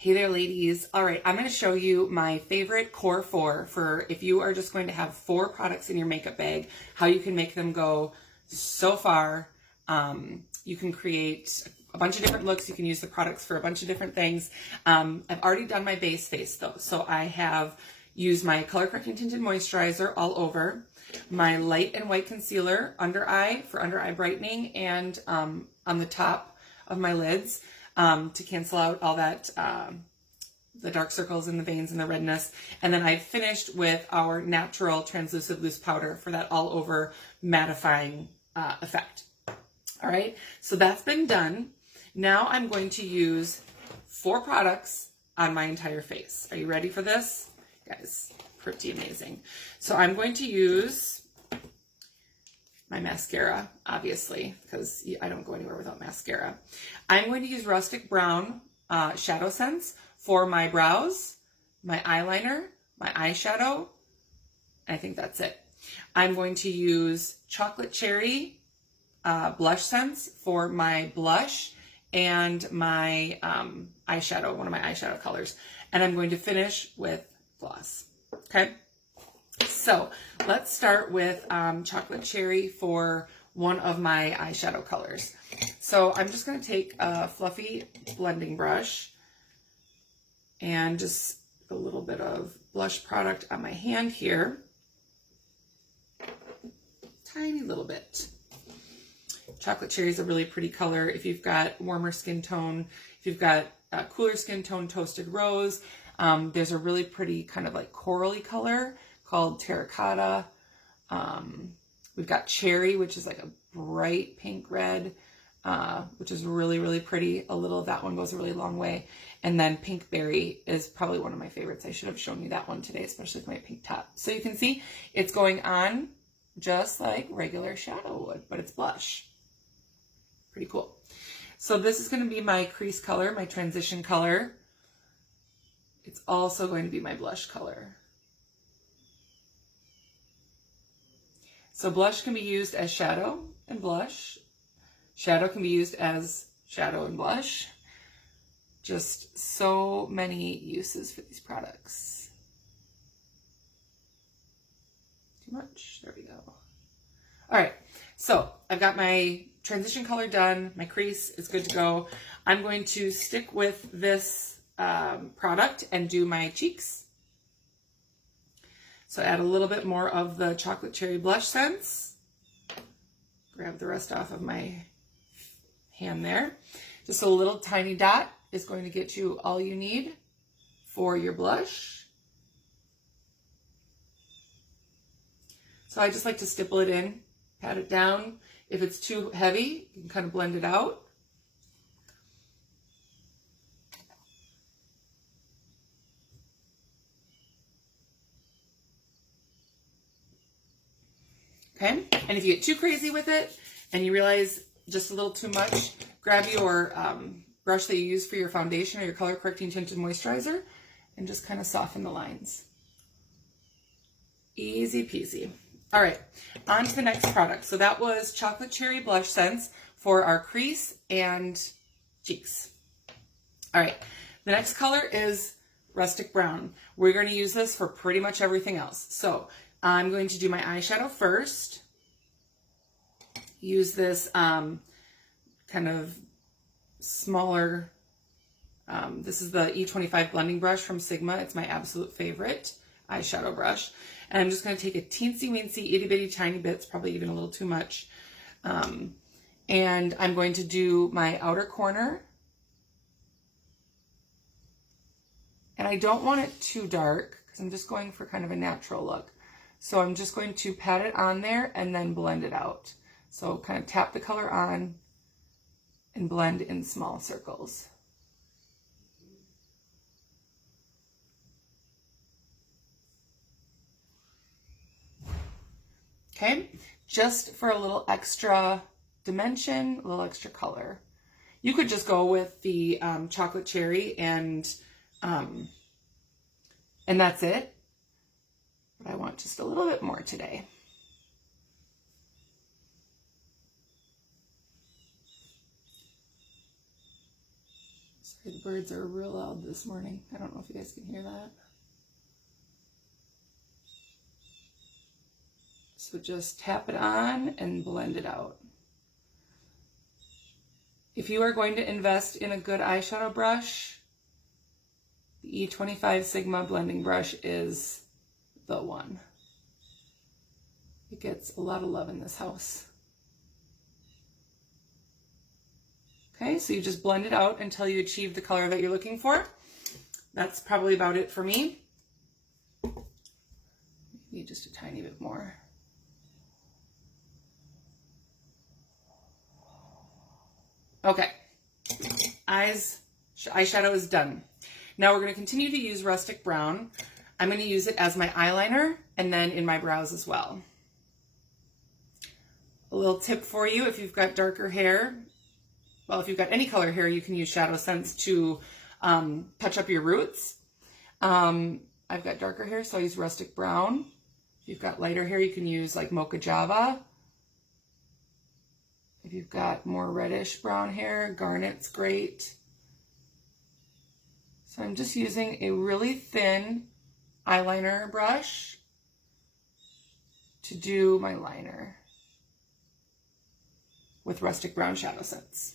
Hey there, ladies. All right, I'm going to show you my favorite core four for if you are just going to have 4 products in your makeup bag, how you can make them go so far. You can create a bunch of different looks. You can use the products for a bunch of different things. I've already done my base face though. So I have used my color correcting tinted moisturizer all over, my light and white concealer under eye for under eye brightening, and on the top of my lids. To cancel out all that, the dark circles and the veins and the redness. And then I finished with our natural translucent loose powder for that all over mattifying effect. All right, so that's been done. Now I'm going to use 4 products on my entire face. Are you ready for this? Guys, pretty amazing. So I'm going to use my mascara, obviously, because I don't go anywhere without mascara. I'm going to use Rustic Brown ShadowSense for my brows, my eyeliner, my eyeshadow, and I think that's it. I'm going to use Chocolate Cherry BlushSense for my blush and my eyeshadow, one of my eyeshadow colors. And I'm going to finish with gloss, okay? So let's start with Chocolate Cherry for one of my eyeshadow colors. So I'm just going to take a fluffy blending brush and just a little bit of blush product on my hand here. Tiny little bit. Chocolate Cherry is a really pretty color if you've got warmer skin tone. If you've got cooler skin tone, Toasted Rose. There's a really pretty kind of like corally color called Terracotta. We've got Cherry, which is like a bright pink red, which is really, really pretty. A little of that one goes a really long way. And then Pink Berry is probably one of my favorites. I should have shown you that one today, especially with my pink top. So you can see it's going on just like regular shadow would, but it's blush. Pretty cool. So this is going to be my crease color, my transition color. It's also going to be my blush color. So blush can be used as shadow and blush. Shadow can be used as shadow and blush. Just so many uses for these products. Too much. There we go. All right. So I've got my transition color done. My crease is good to go. I'm going to stick with this product and do my cheeks. So add a little bit more of the Chocolate Cherry BlushSense. Grab the rest off of my hand there. Just a little tiny dot is going to get you all you need for your blush. So I just like to stipple it in, pat it down. If it's too heavy, you can kind of blend it out. Okay, and if you get too crazy with it and you realize just a little too much, grab your brush that you use for your foundation or your color correcting tinted moisturizer and just kind of soften the lines. Easy peasy. All right, on to the next product. So that was Chocolate Cherry BlushSense for our crease and cheeks. All right, the next color is Rustic Brown. We're going to use this for pretty much everything else. So I'm going to do my eyeshadow first. Use this kind of smaller, this is the E25 blending brush from Sigma. It's my absolute favorite eyeshadow brush. And I'm just going to take a teensy weensy itty bitty tiny bits, probably even a little too much. And I'm going to do my outer corner. And I don't want it too dark because I'm just going for kind of a natural look. So I'm just going to pat it on there and then blend it out. So kind of tap the color on and blend in small circles. Okay, just for a little extra dimension, a little extra color. You could just go with the Chocolate Cherry and that's it. But I want just a little bit more today. The birds are real loud this morning. I don't know if you guys can hear that. So just tap it on and blend it out. If you are going to invest in a good eyeshadow brush, the E25 Sigma blending brush is the one. It gets a lot of love in this house. Okay, so you just blend it out until you achieve the color that you're looking for. That's probably about it for me. Maybe just a tiny bit more. Okay, eyeshadow is done. Now we're going to continue to use Rustic Brown. I'm going to use it as my eyeliner and then in my brows as well. A little tip for you, if you've got darker hair, well, if you've got any color hair, you can use ShadowSense to touch up your roots. I've got darker hair, so I use Rustic Brown. If you've got lighter hair, you can use like Mocha Java. If you've got more reddish brown hair, Garnet's great. So I'm just using a really thin eyeliner brush to do my liner with Rustic Brown ShadowSense.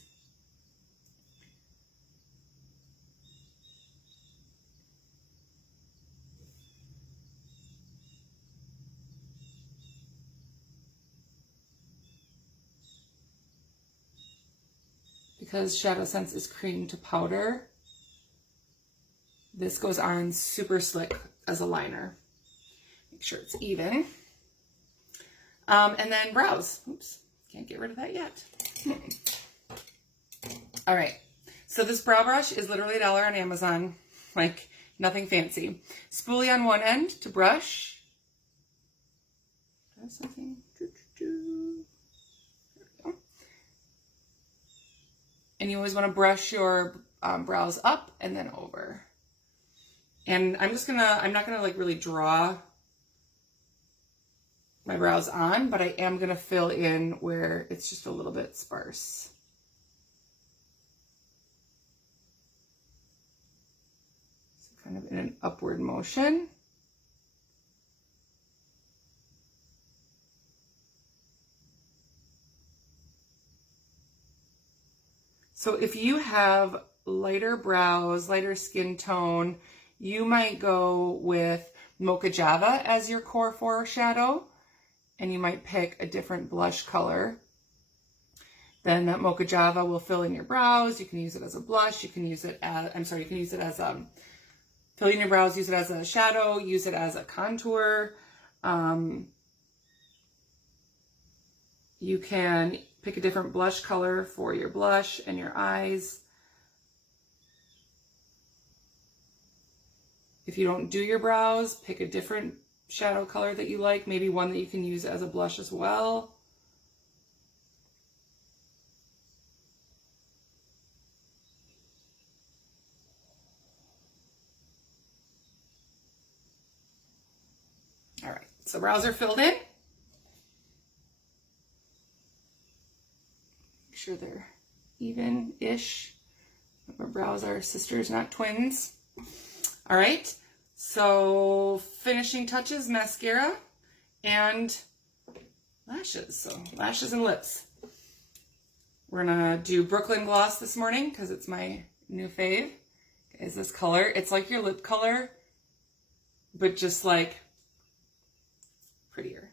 Because ShadowSense is cream to powder, this goes on super slick as a liner. Make sure it's even. And then brows. Oops, can't get rid of that yet. All right, so this brow brush is literally $1 on Amazon, like nothing fancy. Spoolie on one end to brush. That's something. And you always want to brush your brows up and then over. And I'm not gonna like really draw my brows on, but I am gonna fill in where it's just a little bit sparse. So kind of in an upward motion. So if you have lighter brows, lighter skin tone, you might go with Mocha Java as your core 4 shadow, and you might pick a different blush color. Then that Mocha Java will fill in your brows. You can use it as a blush. You can use it as, you can use it as fill in your brows, use it as a shadow, use it as a contour. You can pick a different blush color for your blush and your eyes. If you don't do your brows, pick a different shadow color that you like, maybe one that you can use as a blush as well. All right, so brows are filled in. Make sure they're even-ish. Our brows are sisters, not twins. All right, so finishing touches, mascara and lashes. So lashes and lips. We're gonna do Brooklyn Gloss this morning because it's my new fave. Is this color? It's like your lip color, but just like prettier.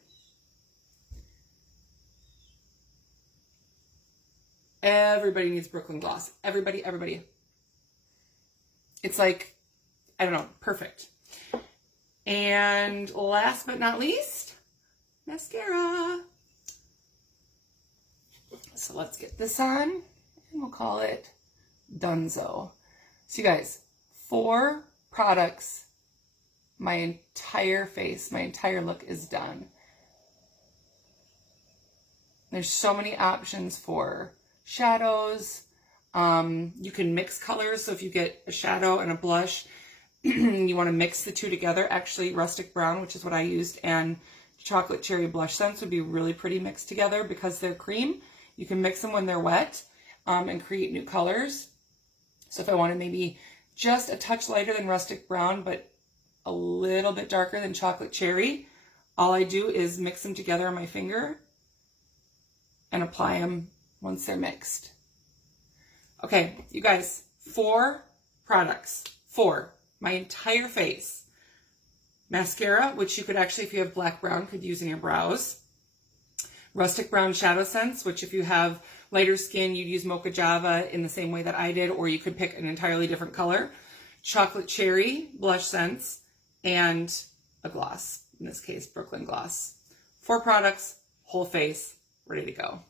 Everybody needs Brooklyn Gloss. Everybody, everybody. It's like, I don't know, perfect. And last but not least, mascara. So let's get this on, and we'll call it Dunzo. So you guys, 4 products, my entire face, my entire look is done. There's so many options for shadows. You can mix colors, so if you get a shadow and a blush, you want to mix the two together. Actually, Rustic Brown, which is what I used, and Chocolate Cherry BlushSense would be really pretty mixed together because they're cream. You can mix them when they're wet and create new colors. So if I wanted maybe just a touch lighter than rustic brown, but a little bit darker than chocolate cherry, all I do is mix them together on my finger and apply them once they're mixed. Okay, you guys, 4 products, 4, my entire face. Mascara, which you could actually, if you have black brown, could use in your brows. Rustic brown ShadowSense, which if you have lighter skin, you'd use Mocha Java in the same way that I did, or you could pick an entirely different color. Chocolate cherry, BlushSense, and a gloss, in this case, Brooklyn Gloss. 4 products, whole face, ready to go.